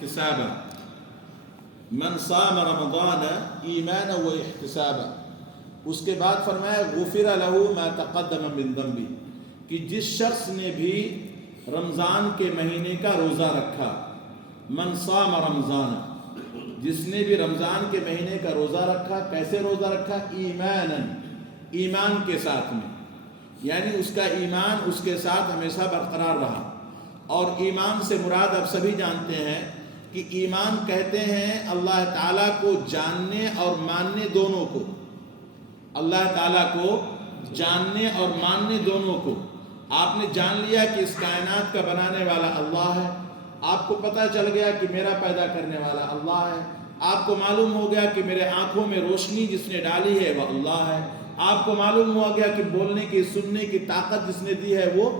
احتسابا من صام رمضان ایمانا و احتسابا. اس کے بعد فرمایا غفر له ما تقدم من ذنبی کہ جس شخص نے بھی رمضان کے مہینے کا روزہ رکھا. من صام رمضان، جس نے بھی رمضان کے مہینے کا روزہ رکھا. کیسے روزہ رکھا؟ ایمانا، ایمان کے ساتھ میں، یعنی اس کا ایمان اس کے ساتھ ہمیشہ برقرار رہا. اور ایمان سے مراد آپ سبھی جانتے ہیں کہ ایمان کہتے ہیں اللہ تعالیٰ کو جاننے اور ماننے دونوں کو. اللہ تعالیٰ کو جاننے اور ماننے دونوں کو. آپ نے جان لیا کہ اس کائنات کا بنانے والا اللہ ہے. آپ کو پتہ چل گیا کہ میرا پیدا کرنے والا اللہ ہے. آپ کو معلوم ہو گیا کہ میرے آنکھوں میں روشنی جس نے ڈالی ہے وہ اللہ ہے. آپ کو معلوم ہو گیا کہ بولنے کی سننے کی طاقت جس نے دی ہے وہ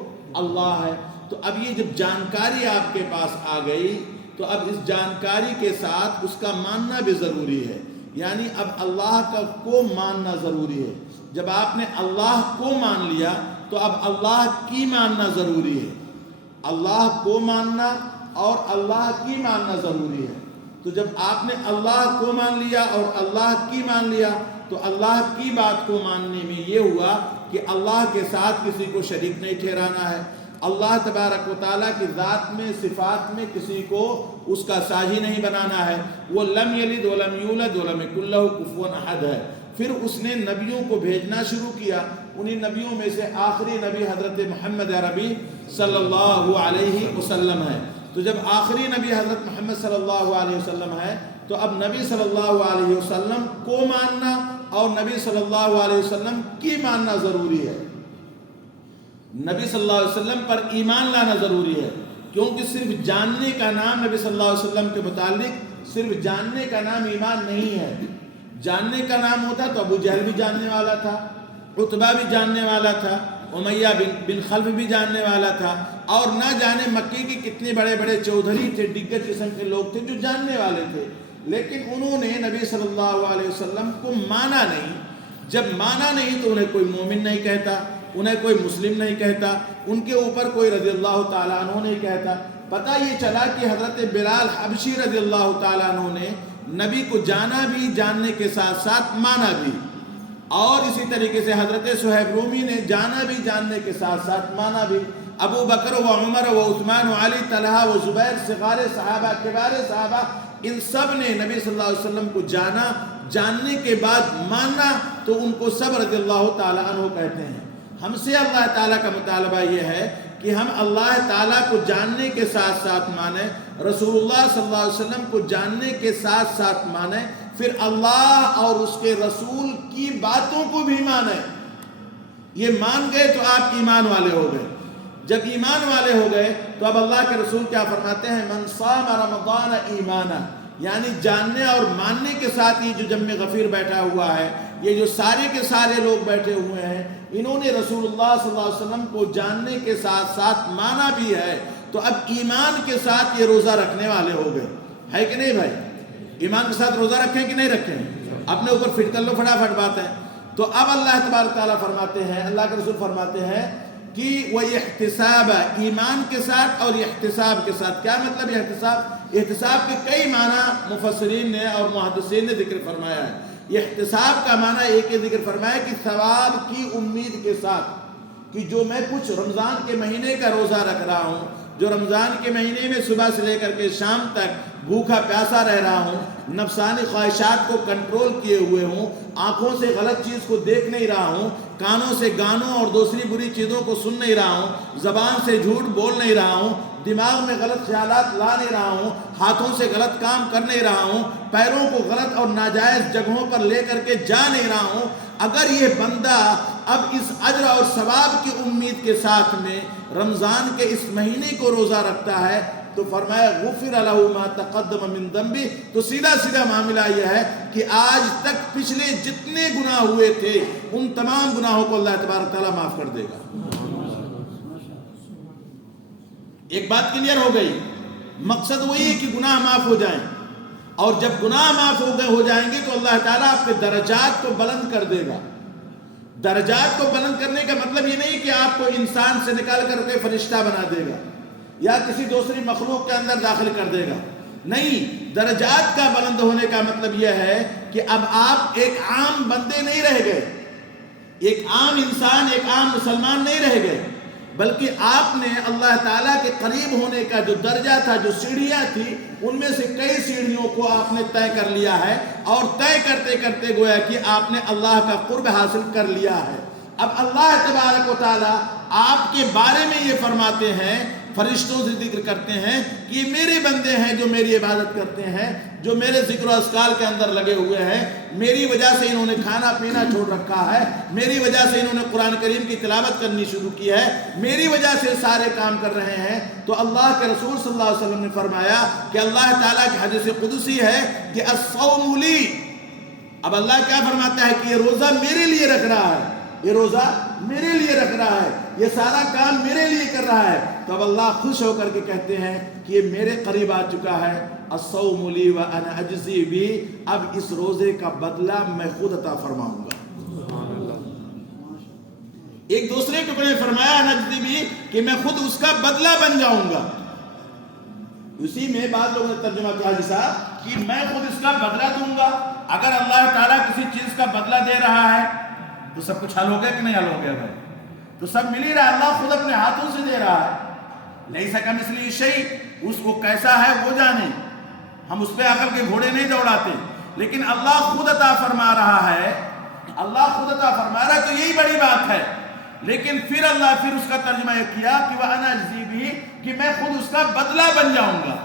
اللہ ہے. تو اب یہ جب جانکاری آپ کے پاس آ گئی تو اب اس جانکاری کے ساتھ اس کا ماننا بھی ضروری ہے. یعنی اب اللہ کو ماننا ضروری ہے. جب آپ نے اللہ کو مان لیا تو اب اللہ کی ماننا ضروری ہے. اللہ کو ماننا اور اللہ کی ماننا ضروری ہے. تو جب آپ نے اللہ کو مان لیا اور اللہ کی مان لیا تو اللہ کی بات کو ماننے میں یہ ہوا کہ اللہ کے ساتھ کسی کو شریک نہیں ٹھہرانا ہے. اللہ تبارک و تعالیٰ کی ذات میں صفات میں کسی کو اس کا ساجی نہیں بنانا ہے. وہ لم یلد ولم یولد ولم یکن لہ کفوا احد ہے. پھر اس نے نبیوں کو بھیجنا شروع کیا. انہی نبیوں میں سے آخری نبی حضرت محمد عربی صلی اللہ علیہ وسلم ہے. تو جب آخری نبی حضرت محمد صلی اللہ علیہ وسلم ہے تو اب نبی صلی اللہ علیہ وسلم کو ماننا اور نبی صلی اللہ علیہ وسلم کی ماننا ضروری ہے. نبی صلی اللہ علیہ وسلم پر ایمان لانا ضروری ہے، کیونکہ صرف جاننے کا نام نبی صلی اللہ علیہ وسلم کے متعلق صرف جاننے کا نام ایمان نہیں ہے. جاننے کا نام ہوتا تو ابو جہل بھی جاننے والا تھا، عتبہ بھی جاننے والا تھا، امیہ بن خلف بھی جاننے والا تھا، اور نہ جانے مکی کے کتنے بڑے بڑے چودھری تھے، ڈگت قسم کے لوگ تھے جو جاننے والے تھے. لیکن انہوں نے نبی صلی اللہ علیہ وسلم کو مانا نہیں. جب مانا نہیں تو انہیں کوئی مومن نہیں کہتا، انہیں کوئی مسلم نہیں کہتا، ان کے اوپر کوئی رضی اللہ تعالیٰ عنہ نہیں کہتا. پتہ یہ چلا کہ حضرت بلال حبشی رضی اللہ تعالیٰ عنہ نے نبی کو جانا بھی، جاننے کے ساتھ ساتھ مانا بھی. اور اسی طریقے سے حضرت صہیب رومی نے جانا بھی، جاننے کے ساتھ ساتھ مانا بھی. ابو بکر و عمر و عثمان و علی، طلحہ و زبیر، صغار صحابہ، کبار صحابہ، ان سب نے نبی صلی اللہ علیہ وسلم کو جانا، جاننے کے بعد ماننا، تو ان کو سب رضی اللہ تعالیٰ عنہ کہتے ہیں. ہم سے اللہ تعالیٰ کا مطالبہ یہ ہے کہ ہم اللہ تعالیٰ کو جاننے کے ساتھ ساتھ مانیں، رسول اللہ صلی اللہ علیہ وسلم کو جاننے کے ساتھ ساتھ مانیں، پھر اللہ اور اس کے رسول کی باتوں کو بھی مانیں. یہ مان گئے تو آپ ایمان والے ہو گئے. جب ایمان والے ہو گئے تو اب اللہ کے رسول کیا فرماتے ہیں؟ من صام رمضان ایمانا، یعنی جاننے اور ماننے کے ساتھ یہ جو جمع غفیر بیٹھا ہوا ہے، یہ جو سارے کے سارے لوگ بیٹھے ہوئے ہیں، انہوں نے رسول اللہ صلی اللہ علیہ وسلم کو جاننے کے ساتھ ساتھ مانا بھی ہے. تو اب ایمان کے ساتھ یہ روزہ رکھنے والے ہو گئے. ہے کہ نہیں بھائی؟ ایمان کے ساتھ روزہ رکھیں کہ نہیں رکھیں؟ اپنے اوپر فٹ کر لو فٹافٹ بات ہے. تو اب اللہ تبارک تعالیٰ فرماتے ہیں، اللہ کے رسول فرماتے ہیں کہ وہ احتساب، ایمان کے ساتھ اور احتساب کے ساتھ. کیا مطلب احتساب؟ احتساب کے کئی معنی مفسرین نے اور محدثین نے ذکر فرمایا ہے. احتساب کا معنی ایک ہی ذکر فرمایا کہ ثواب کی امید کے ساتھ، کہ جو میں کچھ رمضان کے مہینے کا روزہ رکھ رہا ہوں، جو رمضان کے مہینے میں صبح سے لے کر کے شام تک بھوکا پیاسا رہ رہا ہوں، نفسانی خواہشات کو کنٹرول کیے ہوئے ہوں، آنکھوں سے غلط چیز کو دیکھ نہیں رہا ہوں، کانوں سے گانوں اور دوسری بری چیزوں کو سن نہیں رہا ہوں، زبان سے جھوٹ بول نہیں رہا ہوں، دماغ میں غلط خیالات لا نہیں رہا ہوں، ہاتھوں سے غلط کام کر نہیں رہا ہوں، پیروں کو غلط اور ناجائز جگہوں پر لے کر کے جا نہیں رہا ہوں. اگر یہ بندہ اب اس اجر اور ثواب کی امید کے ساتھ میں رمضان کے اس مہینے کو روزہ رکھتا ہے تو فرمایا غفر لہ ما تقدم من ذنبہ. تو سیدھا سیدھا معاملہ یہ ہے کہ آج تک پچھلے جتنے گناہ ہوئے تھے ان تمام گناہوں کو اللہ تبارک تعالیٰ معاف کر دے گا. ایک بات کلیئر ہو گئی. مقصد وہی ہے کہ گناہ معاف ہو جائیں، اور جب گناہ معاف ہو جائیں گے تو اللہ تعالیٰ آپ کے درجات کو بلند کر دے گا. درجات کو بلند کرنے کا مطلب یہ نہیں کہ آپ کو انسان سے نکال کر کے فرشتہ بنا دے گا یا کسی دوسری مخلوق کے اندر داخل کر دے گا. نہیں، درجات کا بلند ہونے کا مطلب یہ ہے کہ اب آپ ایک عام بندے نہیں رہ گئے، ایک عام انسان، ایک عام مسلمان نہیں رہ گئے، بلکہ آپ نے اللہ تعالیٰ کے قریب ہونے کا جو درجہ تھا، جو سیڑھیاں تھی، ان میں سے کئی سیڑھیوں کو آپ نے طے کر لیا ہے، اور طے کرتے کرتے گویا کہ آپ نے اللہ کا قرب حاصل کر لیا ہے۔ اب اللہ تبارک و تعالیٰ آپ کے بارے میں یہ فرماتے ہیں، فرشتوں سے ذکر کرتے ہیں کہ یہ میرے بندے ہیں جو میری عبادت کرتے ہیں، جو میرے ذکر و اذکار کے اندر لگے ہوئے ہیں، میری وجہ سے انہوں نے کھانا پینا چھوڑ رکھا ہے، میری وجہ سے انہوں نے قرآن کریم کی تلاوت کرنی شروع کی ہے، میری وجہ سے سارے کام کر رہے ہیں۔ تو اللہ کے رسول صلی اللہ علیہ وسلم نے فرمایا کہ اللہ تعالیٰ کی حدیث قدسی ہے کہ الصوم لی، اب اللہ کیا فرماتا ہے کہ یہ روزہ میرے لیے رکھ رہا ہے، یہ روزہ میرے لیے رکھ رہا ہے، یہ سارا کام میرے لیے کر رہا ہے۔ تو اب اللہ خوش ہو کر کے کہتے ہیں کہ یہ میرے قریب آ چکا ہے، الصوم لی وانا اجزی بھی، اب اس روزے کا بدلہ میں خود عطا فرماؤں گا۔ ایک دوسرے ٹکڑے میں فرمایا انا اجزی بھی کہ میں خود اس کا بدلہ بن جاؤں گا۔ اسی میں بعض لوگوں نے ترجمہ کیا حاجی صاحب کہ میں خود اس کا بدلہ دوں گا۔ اگر اللہ تعالیٰ کسی چیز کا بدلہ دے رہا ہے تو سب کچھ حل ہو گیا کہ نہیں حل ہو گیا بھائی؟ تو سب مل ہی رہا ہے، اللہ خود اپنے ہاتھوں سے دے رہا ہے۔ لیس کمثلہ شیء، اس کو کیسا ہے وہ جانے، ہم اس پہ عقل کے گھوڑے نہیں دوڑاتے، لیکن اللہ خود عطا فرما رہا ہے، اللہ خود عطا فرما رہا ہے، تو یہی بڑی بات ہے۔ لیکن پھر اللہ اس کا ترجمہ یہ کیا کہ وَأَنَا أَجْزِي بِهِ، کہ میں خود اس کا بدلہ بن جاؤں گا۔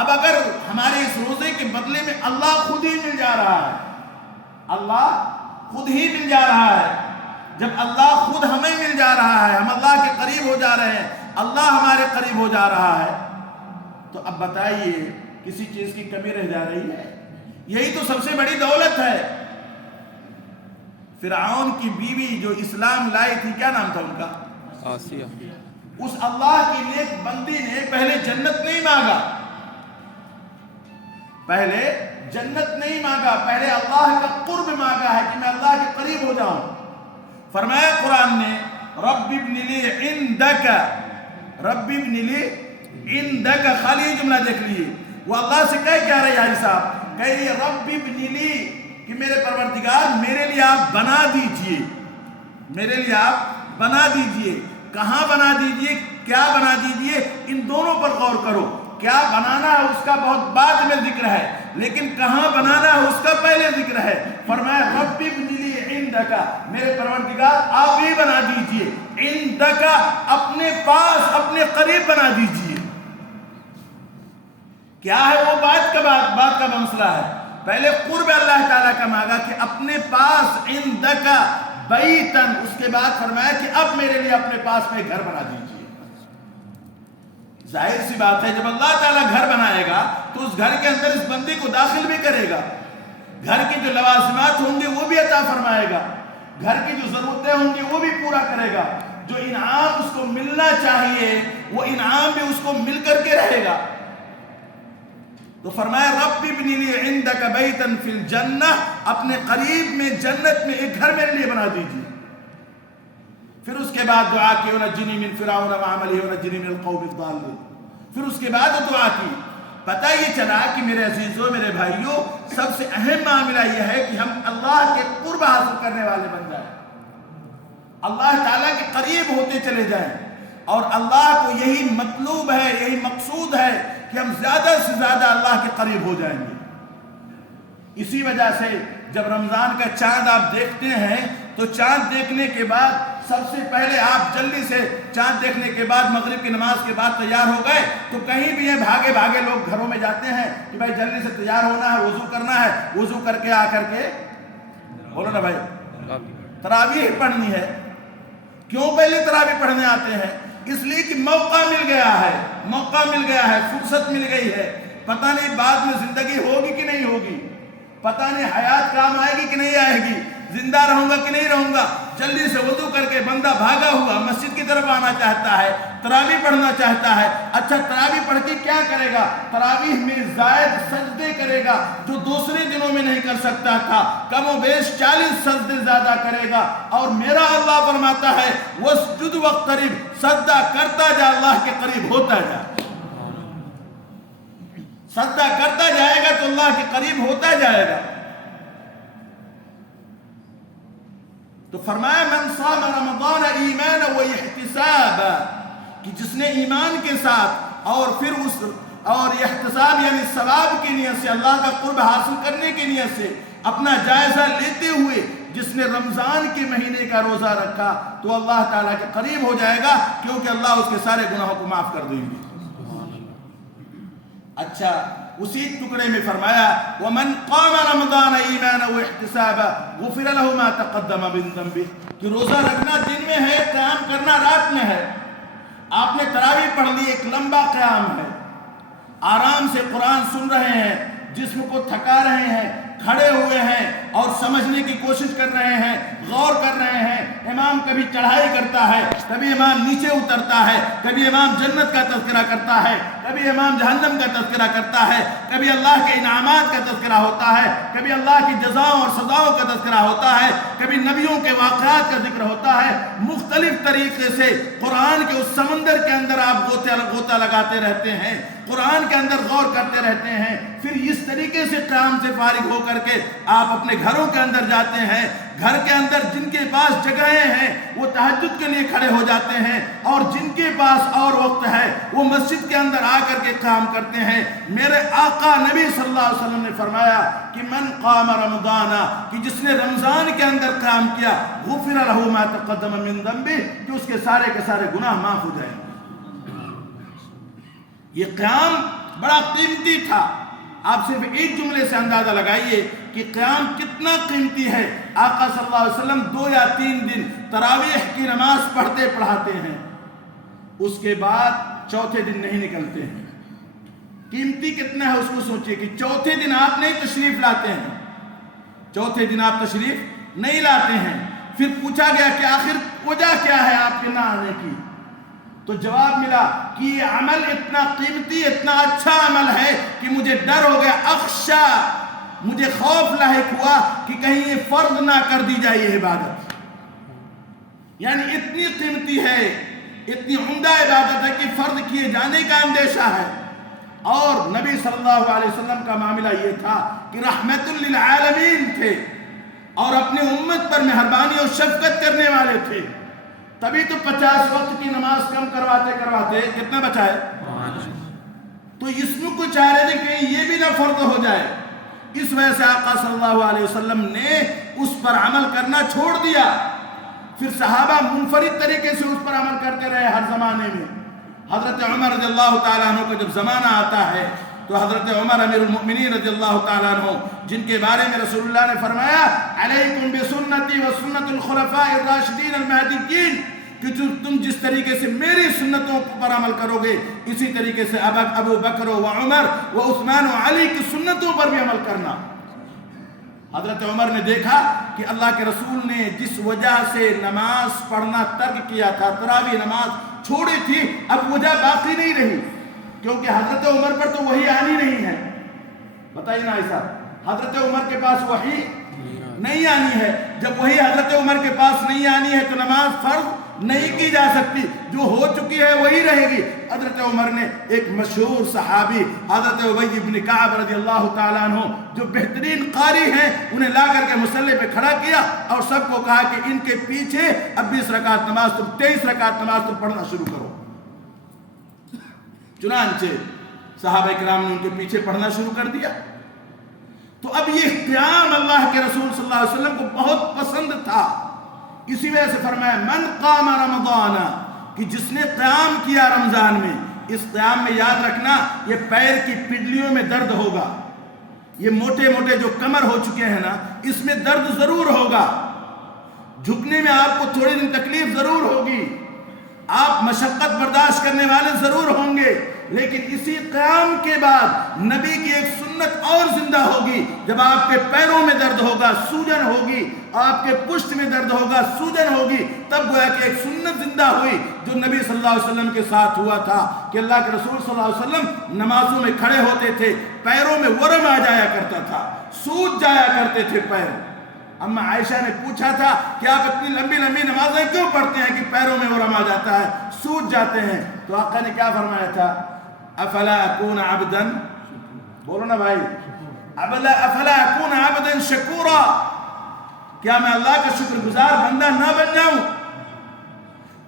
اب اگر ہمارے اس روزے کے بدلے میں اللہ خود ہی مل جا رہا ہے، اللہ خود ہی مل جا رہا ہے، جب اللہ خود ہمیں مل جا رہا ہے، ہم اللہ کے قریب ہو جا رہے ہیں، اللہ ہمارے قریب ہو جا رہا ہے، تو اب بتائیے کسی چیز کی کمی رہ جا رہی ہے؟ یہی تو سب سے بڑی دولت ہے۔ فرعون کی بیوی جو اسلام لائی تھی، کیا نام تھا ان کا؟ آسیہ۔ اس اللہ کی نیک بندی نے پہلے جنت نہیں مانگا، پہلے جنت نہیں مانگا، پہلے اللہ کا قرب مانگا ہے کہ میں اللہ کے قریب ہو جاؤں۔ فرمایا قرآن نے رب ابن لی عندک، رب ابن لی عندک، خالی جملہ دیکھ لیے، وہ اللہ سے کیا رہے حاجی صاحب، کہے رب ابن لی، کہ میرے پروردگار میرے لیے آپ بنا دیجئے، میرے لیے آپ بنا دیجئے۔ کہاں بنا دیجئے، کیا بنا دیجئے، ان دونوں پر غور کرو۔ کیا بنانا ہے اس کا بہت بعد میں ذکر ہے، لیکن کہاں بنانا ہے اس کا پہلے ذکر ہے۔ فرمایا رب ابن لی عندک، میرے پروردگار آپ ہی بنا دیجئے، عندک، اپنے پاس، اپنے قریب بنا دیجئے۔ کیا ہے وہ بات کا مسئلہ ہے؟ پہلے قرب اللہ تعالیٰ کا مانگا کہ اپنے پاس، عندک بیتن، اس کے بعد فرمایا کہ اب میرے لیے اپنے پاس میں گھر بنا دیجئے۔ ظاہر سی بات ہے جب اللہ تعالیٰ گھر بنائے گا تو اس گھر کے اندر اس بندے کو داخل بھی کرے گا، گھر کی جو لوازمات ہوں گے وہ بھی عطا فرمائے گا، گھر کی جو ضرورتیں ہوں گی وہ بھی پورا کرے گا، جو انعام اس کو ملنا چاہیے وہ انعام بھی اس کو مل کر کے رہے گا۔ تو فرمایا رب ابن لی عندک بیتن فی الجنہ، اپنے قریب میں جنت میں ایک گھر میرے لیے بنا دیجیے۔ پھر اس کے بعد دعا کی ونجنی من فرعون وعملہ ونجنی من القوم الضالین، پھر اس کے بعد دعا کی۔ پتہ یہ چلا کہ میرے عزیزوں، میرے بھائیوں، سب سے اہم معاملہ یہ ہے کہ ہم اللہ کے قرب حاصل کرنے والے بن جائیں، اللہ تعالیٰ کے قریب ہوتے چلے جائیں، اور اللہ کو یہی مطلوب ہے، یہی مقصود ہے کہ ہم زیادہ سے زیادہ اللہ کے قریب ہو جائیں گے۔ اسی وجہ سے جب رمضان کا چاند آپ دیکھتے ہیں تو چاند دیکھنے کے بعد سب سے پہلے آپ جلدی سے چاند دیکھنے کے بعد مغرب کی نماز کے بعد تیار ہو گئے تو کہیں بھی ہیں بھاگے بھاگے لوگ گھروں میں جاتے ہیں کہ بھائی جلدی سے تیار ہونا ہے، وضو کرنا ہے، وضو کر کے آ کر کے بولو نا بھائی تراویح پڑھنی ہے۔ کیوں پہلے تراویح پڑھنے آتے ہیں؟ اس لیے کہ موقع مل گیا ہے، موقع مل گیا ہے، فرصت مل گئی ہے، پتہ نہیں بعد میں زندگی ہوگی کہ نہیں ہوگی، پتہ نہیں حیات کام آئے گی کہ نہیں آئے گی، زندہ رہوں گا کہ نہیں رہوں گا۔ جلدی سے وضو کر کے بندہ بھاگا ہوا مسجد کی طرف آنا چاہتا ہے، تراویح پڑھنا چاہتا ہے۔ اچھا تراویح پڑھ کے کیا کرے گا؟ تراویح میں زائد سجدے کرے گا جو دوسرے دنوں میں نہیں کر سکتا تھا، کم و بیش 40 سجدے زیادہ کرے گا۔ اور میرا اللہ فرماتا ہے وَاسْجُدْ وَاقْتَرِب، سجدہ کرتا جا، اللہ کے قریب ہوتا جا۔ سجدہ کرتا جائے گا تو اللہ کے قریب ہوتا جائے گا۔ تو فرمایا من صام رمضان ایمانا و احتسابا، کہ جس نے ایمان کے ساتھ اور پھر احتساب یعنی ثواب کی نیت سے، اللہ کا قرب حاصل کرنے کی نیت سے اپنا جائزہ لیتے ہوئے جس نے رمضان کے مہینے کا روزہ رکھا تو اللہ تعالیٰ کے قریب ہو جائے گا، کیونکہ اللہ اس کے سارے گناہوں کو معاف کر دیں گے۔ اچھا، اسی ٹکڑے میں فرمایا وَمَنْ قَامَ رَمَضَانَ إِيمَانًا وَاحْتِسَابًا غُفِرَ لَهُ مَا تَقَدَّمَ مِنْ ذَنْبِهِ، کہ روزہ رکھنا دن میں ہے، قیام کرنا رات میں ہے۔ آپ نے تراویح پڑھ لی، ایک لمبا قیام ہے، آرام سے قرآن سن رہے ہیں، جسم کو تھکا رہے ہیں، کھڑے ہوئے ہیں اور سمجھنے کی کوشش کر رہے ہیں، غور کر رہے ہیں۔ امام کبھی چڑھائی کرتا ہے، کبھی امام نیچے اترتا ہے، کبھی امام جنت کا تذکرہ کرتا ہے، کبھی امام جہنم کا تذکرہ کرتا ہے، کبھی اللہ کے انعامات کا تذکرہ ہوتا ہے، کبھی اللہ کی جزاؤں اور سزاؤں کا تذکرہ ہوتا ہے، کبھی نبیوں کے واقعات کا ذکر ہوتا ہے۔ مختلف طریقے سے قرآن کے اس سمندر کے اندر آپ غوطہ لگاتے رہتے ہیں، قرآن کے اندر غور کرتے رہتے ہیں۔ پھر اس طریقے سے قیام سے فارغ ہو کر کے آپ اپنے گھروں کے اندر جاتے ہیں۔ گھر کے اندر جن کے پاس جگہیں ہیں وہ تہجد کے لیے کھڑے ہو جاتے ہیں، اور جن کے پاس اور وقت ہے وہ مسجد کے اندر آ کر کے قیام کرتے ہیں۔ میرے آقا نبی صلی اللہ علیہ وسلم نے فرمایا کہ من قام رمضان، کہ جس نے رمضان کے اندر قیام کیا، غفر له ما تقدم من ذنبه، کہ اس کے سارے گناہ معاف ہو جائیں۔ یہ قیام بڑا قیمتی تھا۔ آپ صرف ایک جملے سے اندازہ لگائیے کہ قیام کتنا قیمتی ہے۔ آقا صلی اللہ علیہ وسلم 2 یا 3 دن تراویح کی نماز پڑھاتے ہیں، اس کے بعد چوتھے دن نہیں نکلتے ہیں۔ قیمتی کتنا ہے اس کو سوچئے کہ چوتھے دن آپ نہیں تشریف لاتے ہیں، چوتھے دن آپ تشریف نہیں لاتے ہیں۔ پھر پوچھا گیا کہ آخر وجہ کیا ہے آپ کے نہ آنے کی، تو جواب ملا کہ یہ عمل اتنا قیمتی، اتنا اچھا عمل ہے کہ مجھے ڈر ہو گیا، اخشا، مجھے خوف لاحق ہوا کہ کہیں یہ فرض نہ کر دی جائے یہ عبادت۔ یعنی اتنی قیمتی ہے، اتنی عمدہ عبادت ہے کہ فرض کیے جانے کا اندیشہ ہے۔ اور نبی صلی اللہ علیہ وسلم کا معاملہ یہ تھا کہ رحمت للعالمین تھے اور اپنی امت پر مہربانی اور شفقت کرنے والے تھے، تبھی تو 50 وقت کی نماز کم کرواتے کتنا بچا ہے؟ 5۔ تو اس میں کچھ چاہ رہے تھے کہ یہ بھی نہ فرض ہو جائے، اس وجہ سے آقا صلی اللہ علیہ وسلم نے اس پر عمل کرنا چھوڑ دیا۔ پھر صحابہ منفرد طریقے سے اس پر عمل کرتے رہے ہر زمانے میں۔ حضرت عمر رضی اللہ تعالیٰ عنہ کا جب زمانہ آتا ہے تو حضرت عمر امیر المؤمنین رضی اللہ تعالیٰ عنہ، جن کے بارے میں رسول اللہ نے فرمایا علیکم بسنتی و سنت الخلفاء الراشدین المہدیین، کہ تم جس طریقے سے میری سنتوں پر عمل کرو گے اسی طریقے سے ابو بکر و عمر و عثمان و علی کی سنتوں پر بھی عمل کرنا۔ حضرت عمر نے دیکھا کہ اللہ کے رسول نے جس وجہ سے نماز پڑھنا ترک کیا تھا، تراویح نماز چھوڑی تھی، اب وجہ باقی نہیں رہی، کیونکہ حضرت عمر پر تو وحی آنی نہیں ہے۔ بتائیے نا ایسا، حضرت عمر کے پاس وحی نہیں آنی ہے۔ جب وہی حضرت عمر کے پاس نہیں آنی ہے تو نماز فرض نہیں کی جا سکتی، جو ہو چکی ہے وہی رہے گی۔ حضرت عمر نے ایک مشہور صحابی حضرت ابی بن کعب رضی اللہ تعالیٰ عنہ، جو بہترین قاری ہیں، انہیں لا کر کے مصلی پہ کھڑا کیا اور سب کو کہا کہ ان کے پیچھے اب 20 رکعت نماز تم 23 رکعت نماز تم پڑھنا شروع کرو۔ چنانچہ صحابہ کرام نے ان کے پیچھے پڑھنا شروع کر دیا۔ تو اب یہ قیام اللہ کے رسول صلی اللہ علیہ وسلم کو بہت پسند تھا، اسی وجہ سے فرمایا من قام رمضان، کہ جس نے قیام کیا رمضان میں۔ اس قیام میں یاد رکھنا یہ پیر کی پنڈلیوں میں درد ہوگا، یہ موٹے موٹے جو کمر ہو چکے ہیں نا، اس میں درد ضرور ہوگا، جھکنے میں آپ کو تھوڑی دن تکلیف ضرور ہوگی، آپ مشقت برداشت کرنے والے ضرور ہوں گے، لیکن اسی قیام کے بعد نبی کی ایک سنت اور زندہ ہوگی۔ جب آپ کے پیروں میں درد ہوگا، سوجن ہوگی، آپ کے پشت میں درد ہوگا، سوجن ہوگی، تب گویا کہ ایک سنت زندہ ہوئی جو نبی صلی اللہ علیہ وسلم کے ساتھ ہوا تھا کہ اللہ کے رسول صلی اللہ علیہ وسلم نمازوں میں کھڑے ہوتے تھے، پیروں میں ورم آ جایا کرتا تھا، سوج جایا کرتے تھے پیر۔ اما عائشہ نے پوچھا تھا کہ آپ اتنی لمبی لمبی نمازیں کیوں پڑھتے ہیں کہ پیروں میں ورم آ جاتا ہے، سوج جاتے ہیں؟ تو آقا نے کیا فرمایا تھا؟ افلا اکون عبدا بولو نا بھائی، افلا اکون عبدا شکورا، کیا میں اللہ کا شکر گزار بندہ نہ بن جاؤں؟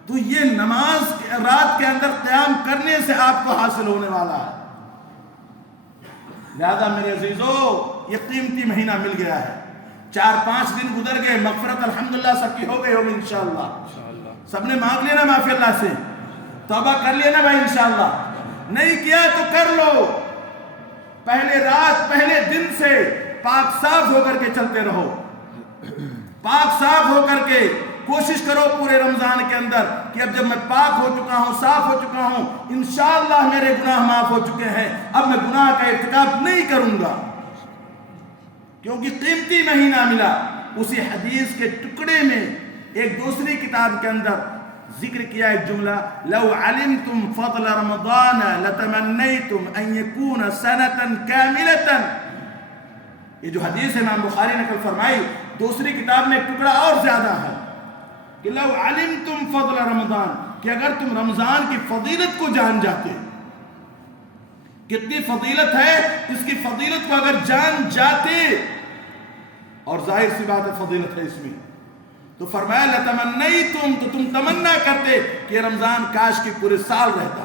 تو یہ نماز رات کے اندر قیام کرنے سے آپ کو حاصل ہونے والا ہے۔ لہذا میرے عزیزو، یہ قیمتی مہینہ مل گیا ہے، 4-5 دن گزر گئے، مغفرت الحمدللہ سب کی ہو گئی ہوگی انشاءاللہ۔ سب نے مانگ لیا نا معافی اللہ سے، توبہ کر لیا نا بھائی انشاءاللہ؟ نہیں کیا تو کر لو، پہلے رات پہلے دن سے پاک صاف ہو کر کے چلتے رہو، پاک صاف ہو کر کے کوشش کرو پورے رمضان کے اندر کہ اب جب میں پاک ہو چکا ہوں، صاف ہو چکا ہوں، انشاءاللہ میرے گناہ معاف ہو چکے ہیں، اب میں گناہ کا ارتکاب نہیں کروں گا، کیونکہ قیمتی مہینہ ملا۔ اسی حدیث کے ٹکڑے میں ایک دوسری کتاب کے اندر ذکر کیا ایک جملہ، لو علمتم فضل رمضان لتمنیتم ان یکون سنتا کاملتا۔ یہ جو حدیث امام بخاری نے نقل فرمائی، دوسری کتاب میں ایک ٹکڑا اور زیادہ ہے کہ لو علمتم فضل رمضان، کہ اگر تم رمضان کی فضیلت کو جان جاتے، کتنی فضیلت ہے، اس کی فضیلت کو اگر جان جاتے، اور ظاہر سی بات ہے فضیلت ہے اس میں، تو فرمایا لتمنیتم، تو تم تمنا کرتے کہ رمضان کاش کی پورے سال رہتا،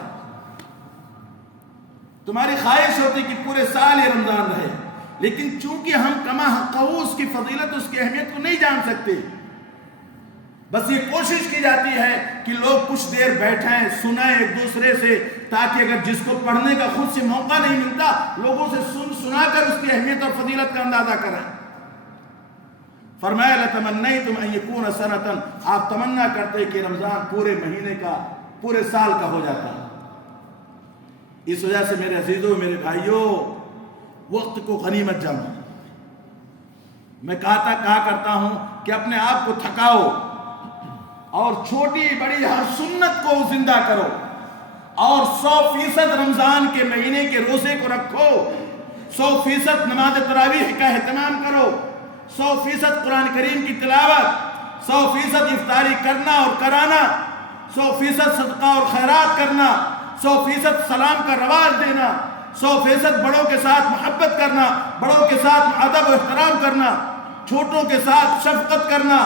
تمہاری خواہش ہوتی کہ پورے سال یہ رمضان رہے، لیکن چونکہ ہم کما حقہ اس کی فضیلت، اس کی اہمیت کو نہیں جان سکتے، بس یہ کوشش کی جاتی ہے کہ لوگ کچھ دیر بیٹھیں، سنیں ایک دوسرے سے، تاکہ اگر جس کو پڑھنے کا خود سے موقع نہیں ملتا، لوگوں سے سنا کر اس کی اہمیت اور فضیلت کا اندازہ کریں۔ فرمایا لتمنیتم ان یکون سنتا، آپ تمنا کرتے کہ رمضان پورے مہینے کا، پورے سال کا ہو جاتا۔ اس وجہ سے میرے عزیزوں، میرے بھائیوں، وقت کو غنیمت جانو۔ میں کہا کرتا ہوں کہ اپنے آپ کو تھکاؤ اور چھوٹی بڑی ہر سنت کو زندہ کرو، اور 100% رمضان کے مہینے کے روزے کو رکھو، 100% نماز تراویح کا اہتمام کرو، 100% قرآن کریم کی تلاوت، 100% افطاری کرنا اور کرانا، 100% صدقہ اور خیرات کرنا، 100% سلام کا رواج دینا، 100% بڑوں کے ساتھ محبت کرنا، بڑوں کے ساتھ ادب و احترام کرنا، چھوٹوں کے ساتھ شفقت کرنا،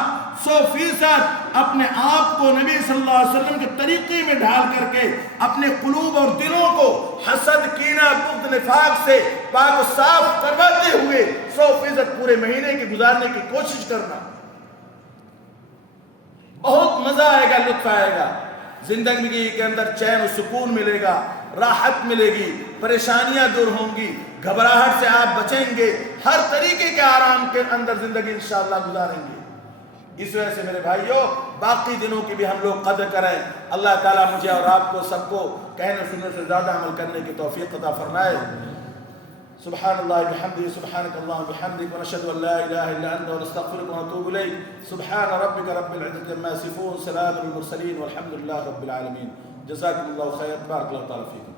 100% اپنے آپ کو نبی صلی اللہ علیہ وسلم کے طریقے میں ڈھال کر کے اپنے قلوب اور دلوں کو حسد، کینہ، بغض، نفاق سے پاک و صاف کرواتے ہوئے 100% پورے مہینے کی گزارنے کی کوشش کرنا۔ بہت مزہ آئے گا، لطف آئے گا، زندگی کے اندر چین و سکون ملے گا، راحت ملے گی، پریشانیاں دور ہوں گی، گھبراہٹ سے آپ بچیں گے، ہر طریقے کے آرام کے اندر زندگی انشاءاللہ گزاریں گے۔ اس وجہ سے میرے بھائیوں، باقی دنوں کی بھی ہم لوگ قدر کریں۔ اللہ تعالیٰ مجھے اور آپ کو سب کو کہنے سننے سے زیادہ عمل کرنے کی توفیق عطا فرمائے۔ سبحان اللہ بحمدہ، سبحانک اللہم بحمدک، ونشہد ان لا الہ الا انت، ونستغفرک ونتوب الیک۔ سبحان ربک رب العزة عما یصفون، سلام المرسلین، والحمد للہ رب العالمین۔ جزاکم اللہ خیر، بارک اللہ تعالیٰ فیکم۔